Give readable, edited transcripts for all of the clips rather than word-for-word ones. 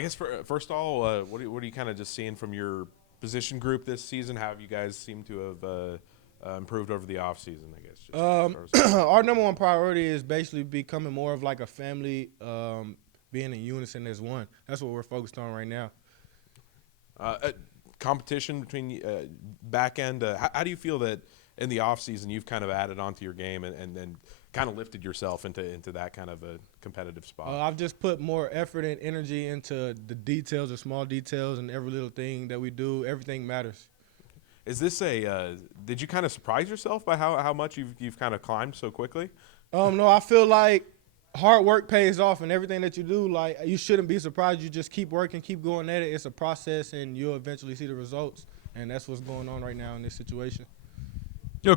I guess first of all, what are you kind of just seeing from your position group this season? How have you guys seem to have improved over the offseason, I guess? Our number one priority is basically becoming more of like a family, being in unison as one. That's what we're focused on right now. Competition between back end. How do you feel that in the offseason you've kind of added onto your game and kind of lifted yourself into that kind of a competitive spot? I've just put more effort and energy into the details, the small details, and every little thing that we do. Everything matters. Is this did you kind of surprise yourself by how much you've kind of climbed so quickly? No, I feel like hard work pays off, and everything that you do, like, you shouldn't be surprised. You just keep working, keep going at it. It's a process, and you'll eventually see the results, and that's what's going on right now in this situation.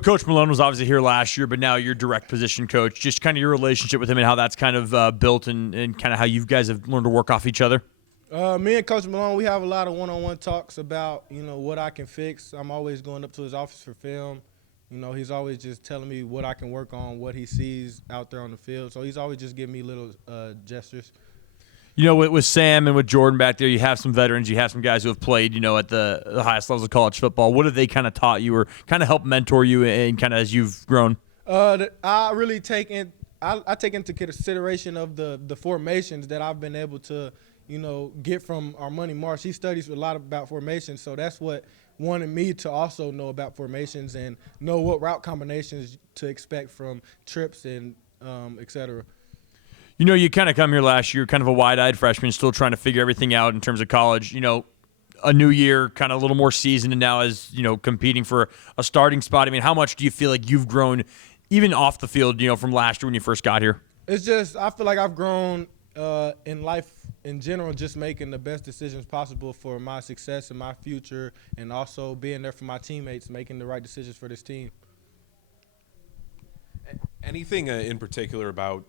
Coach Malone was obviously here last year, but now you're direct position coach. Just kind of your relationship with him and how that's kind of built and kind of how you guys have learned to work off each other. Me and Coach Malone, we have a lot of one-on-one talks about, what I can fix. I'm always going up to his office for film. He's always just telling me what I can work on, what he sees out there on the field. So he's always just giving me little gestures. With Sam and with Jordan back there, you have some veterans, you have some guys who have played, at the highest levels of college football. What have they kind of taught you or kind of helped mentor you and kind of as you've grown? I really take into consideration of the formations that I've been able to, get from our Money Marsh. He studies a lot about formations, so that's what wanted me to also know about formations and know what route combinations to expect from trips and et cetera. You kind of come here last year, kind of a wide-eyed freshman, still trying to figure everything out in terms of college. A new year, kind of a little more seasoned, and now as competing for a starting spot. I mean, how much do you feel like you've grown, even off the field, from last year when you first got here? It's just I feel like I've grown in life in general, just making the best decisions possible for my success and my future, and also being there for my teammates, making the right decisions for this team. Anything in particular about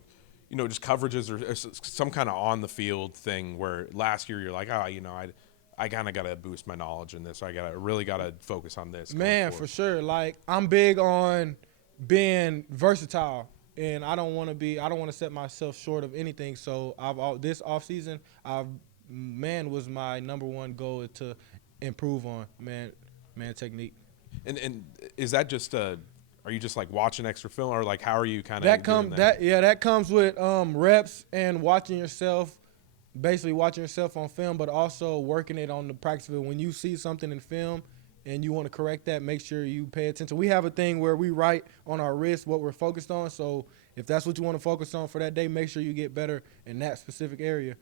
just coverages or some kind of on the field thing where last year you're like, I kind of got to boost my knowledge in this. So I really got to focus on this. Man, for sure. Like, I'm big on being versatile, and I don't want to set myself short of anything. So this offseason, was my number one goal to improve on man technique. And is that just are you just like watching extra film, or like how are you kind of that comes with reps and watching yourself on film, but also working it on the practice field. When you see something in film and you want to correct that, make sure you pay attention. We have a thing where we write on our wrist what we're focused on. So if that's what you want to focus on for that day, make sure you get better in that specific area.